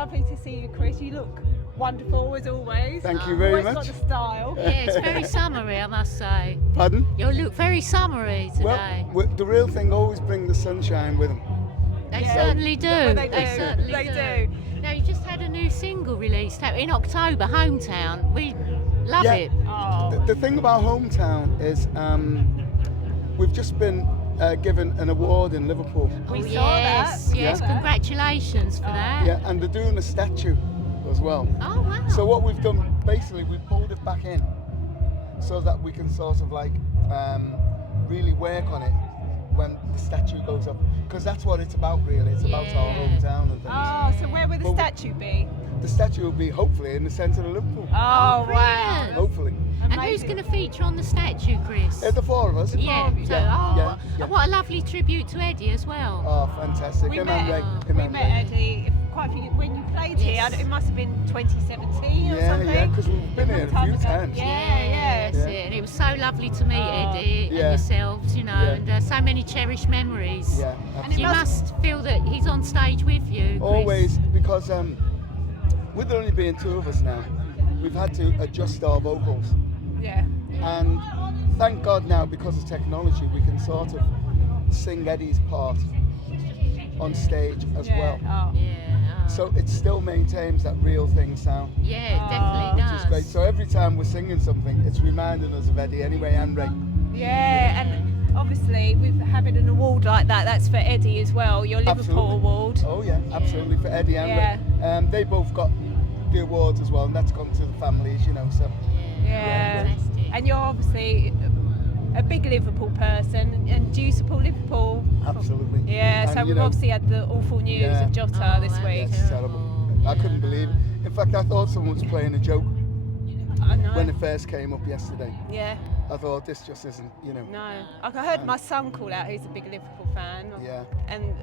lovely to see you, Chris. You look wonderful as always. Thank you very much. Always got the style. Yeah, it's very summery, I must say. Pardon? You look very summery today. Well, the real thing, always bring the sunshine with them. They Yeah. certainly do. Well, they do. certainly They do. Now, you just had a new single released in October, Hometown. We love Yeah. it. Oh. The thing about Hometown is we've just been given an award in Liverpool. We saw yes, that. yes, Saw that. congratulations for that. Yeah, and they're doing a statue as well. Oh, wow. So what we've done, basically, we pulled it back in so that we can sort of like really work on it when the statue goes up, because that's what it's about, really. It's about our hometown and things. Oh, so where will the statue be? The statue will be hopefully in the centre of Liverpool. Oh, wow. brilliant. Hopefully. And who's going to feature on the statue, Chris? The four of us. Yeah, so, yeah. what a lovely tribute to Eddie as well. Oh, fantastic. We Him met, and Ray. Him we and met Ray. Eddie quite a few, when you played here. It must have been 2017 or Yeah, something. yeah, because we've been here a Time few ago. times. Yeah. That's it. And it was so lovely to meet Eddie and Yeah. yourselves, you know, Yeah. and so many cherished memories. Yeah, And it You must- must feel that he's on stage with you, Chris. always, because with there only being two of us now, we've had to adjust our vocals. Yeah. And thank God now, because of technology, we can sort of sing Eddie's part on stage as well. Oh. Yeah. So it still maintains that real thing sound, Yeah, it definitely which does. is great. So every time we're singing something, it's reminding us of Eddie anyway, and Ray. Yeah, and obviously with having an award like that, that's for Eddie as well, your Liverpool Absolutely. award. Oh yeah, absolutely, for Eddie and Yeah. Ray. They both got the awards as well, and that's gone to the families, you know. So Yeah. Fantastic. And you're obviously a big Liverpool person, and do you support Liverpool? absolutely. Yeah, And, so you we've know, obviously had the awful news Yeah. of Jota Oh, this that's week. it's terrible. I couldn't believe it. In fact, I thought someone was playing a joke I know. when it first came up yesterday. Yeah, I thought this just isn't, you know. no. I heard my son call out, who's a big Liverpool fan. Yeah. And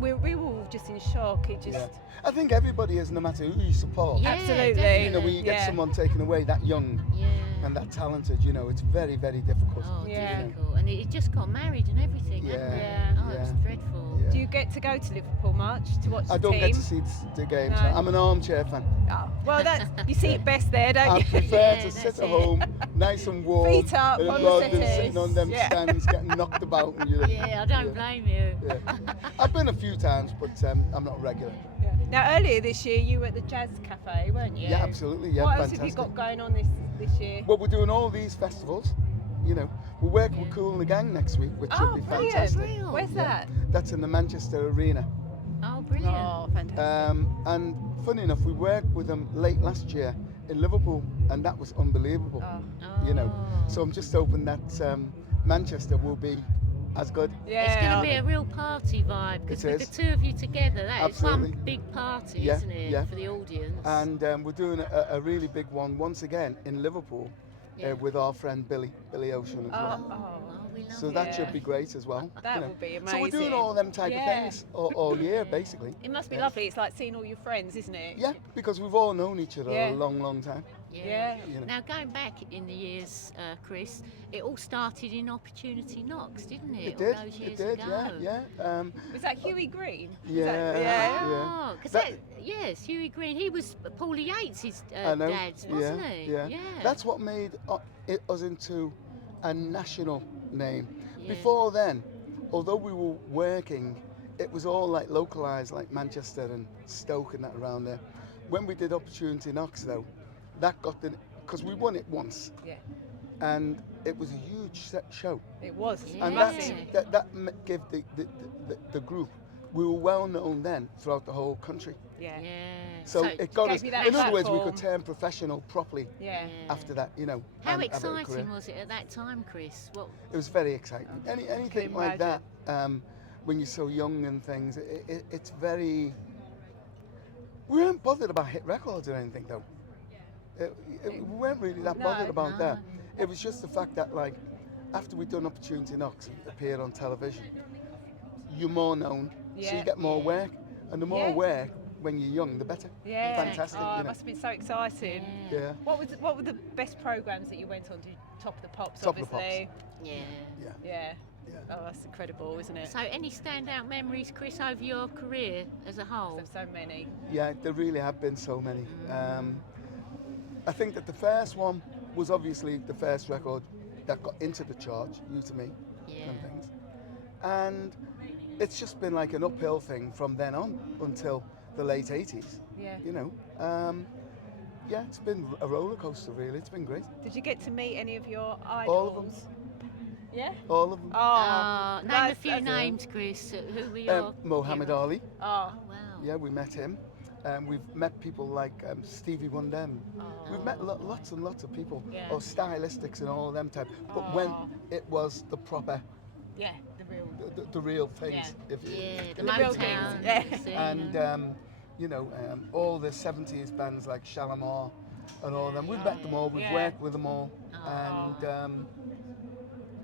we were all just in shock. It just. Yeah. I think everybody is, no matter who you support. Yeah, Absolutely. definitely. You know, when you get Yeah. someone taken away that young Yeah. and that talented, you know, it's very, very difficult. Oh, Yeah. difficult. And he just got married and everything, Yeah. hadn't he? Yeah. Oh, it was Yeah. dreadful. Yeah. Do you get to go to Liverpool much to watch the I don't team? get to see the games. No. I'm an armchair fan. Oh, well, that's you see it best there, don't I you? prefer Yeah, to sit that's at it. home, nice and warm, Feet up and on the rather than settees. sitting on them Yeah. stands getting knocked about. And you Yeah, I don't blame you. Yeah. I've been a few times, but I'm not regular. Yeah. Now, earlier this year, you were at the Jazz Cafe, weren't you? Yeah, absolutely. Yeah, What fantastic. else have you got going on this year? Well, we're doing all these festivals. You know, we're working with Cool and the Gang next week, which Oh, should be brilliant. fantastic. Brilliant. Where's that? That's in the Manchester Arena. Oh, brilliant. Oh, fantastic. And funny enough, we worked with them late last year in Liverpool, and that was unbelievable. Oh. You know, Oh. so I'm just hoping that Manchester will be as good. Yeah. It's going to be a real party vibe because It with is. the two of you together, that is Absolutely. one big party, Yeah, isn't it, yeah. for the audience? And we're doing a really big one once again in Liverpool Yeah. with our friend Billy Ocean as well. Oh, we love So it. that should be great as well. That you know. would be So we're doing amazing. all them type Yeah. of things all year, basically. It must be Yeah. lovely. It's like seeing all your friends, isn't it? Yeah, because we've all known each other Yeah. a long, long time. Yeah. You know. Now, going back in the years, Chris, it all started in Opportunity Knocks, didn't it? It all did, those it years did, ago. yeah. Was that Huey Green? Was Yeah, that- yeah. Oh, because yes, Huey Green, he was Paulie Yates' I know. dad's, wasn't he? Yeah. That's what made us into a national name. Yeah. Before then, although we were working, it was all like localised, like Manchester and Stoke and that around there. When we did Opportunity Knocks, though, that got because we won it once, Yeah. and it was a huge show. It was. Yeah. And that gave the group. We were well known then throughout the whole country. Yeah. Yeah. So it got gave us. you that In other words, we platform. could turn professional properly Yeah. after that. You know. How and have a exciting career. was it at that time, Chris? What? It was very exciting. Anything like that, imagine. when you're so young and things, it's very. We weren't bothered about hit records or anything, though. We weren't really that bothered about that. It was just the fact that, like, after we'd done Opportunity Knocks and appeared on television, you're more known, so Yeah. you get more work, and the more Yeah. work when you're young, the better. Yeah. Fantastic, Oh, you it know. must have been so exciting. Yeah. What were the best programs that you went on to? Top of the Pops, Top of the obviously. Yeah. Yeah. Yeah. Oh, that's incredible, isn't it? So, any standout memories, Chris, over your career as a whole? There's so many. Yeah, there really have been so many. I think that the first one was obviously the first record that got into the chart, You to Me, Yeah. and things. And it's just been like an uphill thing from then on until the late 80s. Yeah. You know, yeah, it's been a roller coaster, really. It's been great. Did you get to meet any of your idols? All of them. Yeah. All of them. Oh, Name a few names, Chris. Who were your Mohammed heroes? Ali. Oh, Wow. Yeah, we met him. We've met people like Stevie Wonder. We've met lots and lots of people, Yeah. or stylistics and all of them type. But when it was the proper, yeah, the real. the real things, Yeah. The The real Motown. things, yeah. scene, and all the 70s bands like Shalimar and all of them. We've met them all. We've Yeah. worked with them all, Oh. and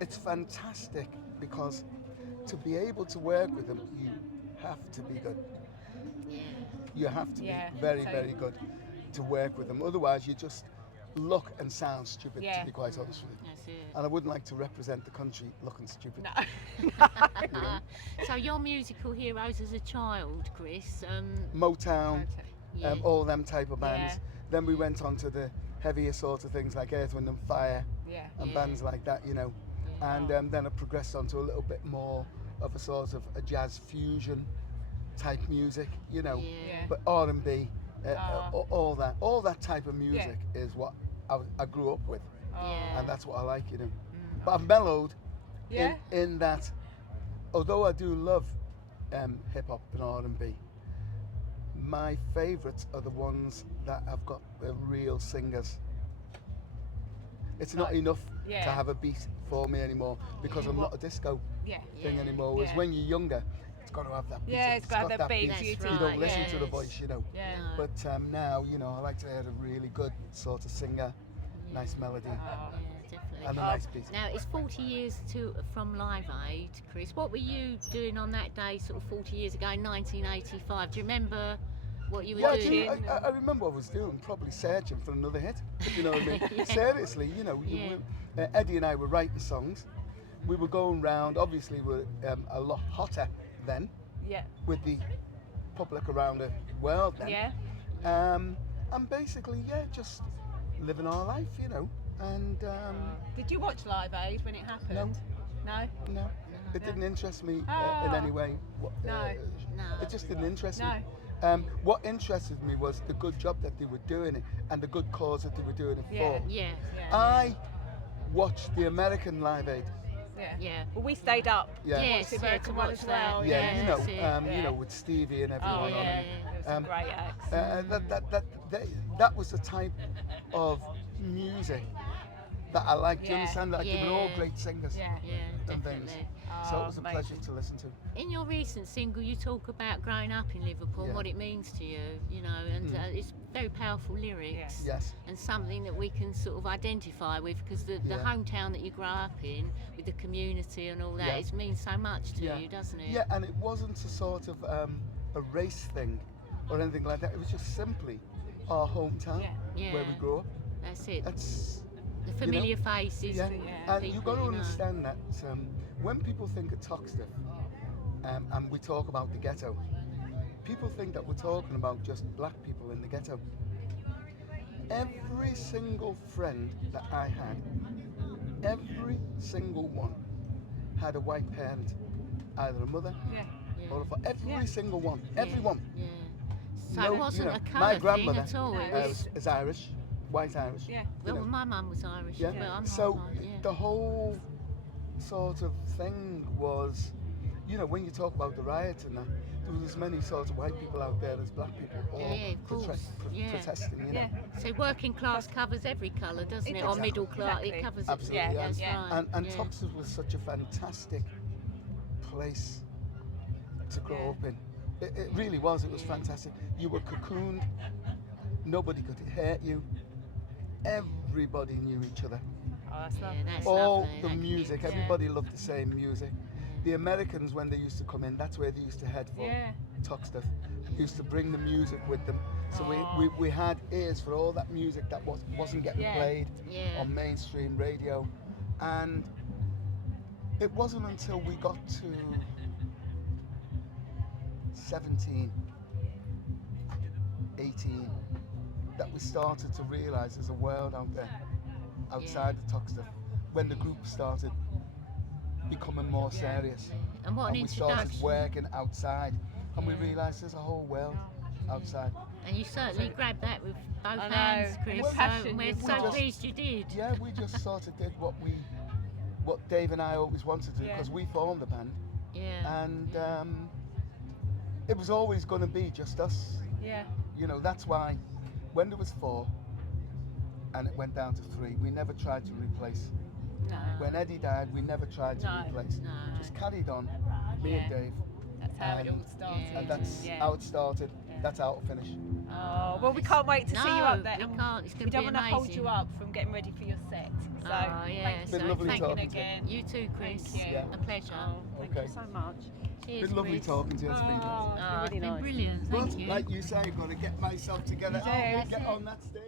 it's fantastic because to be able to work with them, you have to be good. Yeah. You have to Yeah, be very, so- very good to work with them. Otherwise, you just look and sound stupid, Yeah. to be quite honest with you. That's it. And I wouldn't like to represent the country looking stupid. No. So your musical heroes as a child, Chris? Motown, Yeah. all them type of bands. Yeah. Then we went on to the heavier sort of things like Earth, Wind and Fire Yeah. and Yeah. bands like that, you know. Yeah. And then it progressed on to a little bit more of a sort of a jazz fusion type music, you know. Yeah. But R&B, Oh. all that type of music is what I grew up with. Yeah. And that's what I like, you know. But I've mellowed Yeah. in that, although I do love hip hop and R&B, my favourites are the ones that have got the real singers. It's not Right. enough Yeah. to have a beat for me anymore because I'm not a disco Yeah. thing Yeah. anymore. Whereas Yeah. when you're younger, it's got to have that beat. Yeah, it's got that beat. That's You right. You don't listen to the yes. voice, you know. Yeah. No. But now, you know, I like to hear a really good sort of singer, nice melody, Oh. Yeah, definitely. and a nice beat. Now it's 40 years from Live Aid, Chris. What were you doing on that day, sort of 40 years ago, in 1985? Do you remember what you were Yeah, I, doing? do. I remember what I was doing, probably searching for another hit, if you know what I mean. Yeah. Seriously, you know, Eddie and I were writing songs. We were going round, obviously we're a lot hotter then, Yeah. with the public around the world then. Yeah. And basically, yeah, just living our life, you know. And Did you watch Live Aid when it happened? No. no, it didn't interest me in Oh. any way. No. No. It just didn't interest No. me. What interested me was the good job that they were doing it and the good cause that they were doing it Yeah. for. Yeah. Yeah. I watched the American Live Aid. Yeah. Yeah. Well, we stayed up. Yeah. Yes, the yeah, American to one watch as well, that. Yeah, yeah, you know, that's it. you Yeah. know, with Stevie and everyone Oh on yeah. it. There was some great acts. That was the type of music that I liked. Do you Yeah. understand? Like they were all Yeah. great singers Yeah. Yeah, and things. definitely. So it was a amazing. pleasure to listen to. In your recent single, you talk about growing up in Liverpool, and Yeah. what it means to you, you know, and it's very powerful lyrics. Yes. And something that we can sort of identify with, because the Yeah. hometown that you grow up in, with the community and all that, Yeah. it means so much to Yeah. you, doesn't it? Yeah, and it wasn't a sort of a race thing or anything like that. It was just simply our hometown Yeah. where we Yeah. grew up. That's it. That's The familiar faces. yeah. Yeah. And people you've got to you know. understand that when people think of Toxteth and we talk about the ghetto, people think that we're talking about just black people in the ghetto. Every single friend that I had, every single one, had a white parent, either a mother Yeah. or a father. Every Yeah. single one, Yeah. everyone. Yeah. So No, it wasn't you know, a colour my thing grandmother at all. It No, was, is Irish, white Irish. Yeah. you well, know. my mum was Irish. Yeah. But I'm So half, yeah. the whole sort of thing was, you know, when you talk about the riots and that, there was as many sort of white people out there as black people, all Yeah, of course. Yeah. protesting, you know. Yeah. So working class covers every colour, doesn't it? Or Exactly. middle class, Exactly. it covers Absolutely, it. yeah. That's Yeah. right. And yeah. Toxteth was such a fantastic place to grow Yeah. up in. It really was. It was fantastic. You were cocooned. Nobody could hurt you. Everybody knew each other. Oh, that's Yeah, lovely. that's All lovely, the that music, community. everybody loved the same music. The Americans, when they used to come in, that's where they used to head for. Yeah. Toxteth. Used to bring the music with them. So Oh. we had ears for all that music that wasn't getting Yeah. played Yeah. on mainstream radio. And It wasn't until we got to 17, 18, that we started to realise there's a world out there, outside the talk stuff, when the group started becoming more serious. And what an we started introduction. working outside, and we realised there's a whole world outside. And you certainly grabbed that with both I know, hands, and the Chris. passion We're you've so got. pleased you did. Yeah, we just sort of did what Dave and I always wanted to do, because we formed the band, Yeah. and it was always going to be just us. Yeah. You know, that's why when there was 4 and it went down to 3, we never tried to replace. No. When Eddie died, we never tried to replace. No. Just carried on, me and Dave, That's how it all started. and that's how it started. That's how it finished. Oh, well, we can't wait to see you up there. we can't. It's going We to don't be want to hold you amazing. up from getting ready for your set. So, Oh, yeah. thank you Been so lovely much talking to you. again. You too, Chris. Thank you. Yeah. A pleasure. Oh, thank Okay. you so much. Cheers, Been lovely Chris. talking to you. It's been Oh, great. it's been really it's been nice. brilliant. But Thank you. like you say, I've got to get myself together You do. and get on that stage.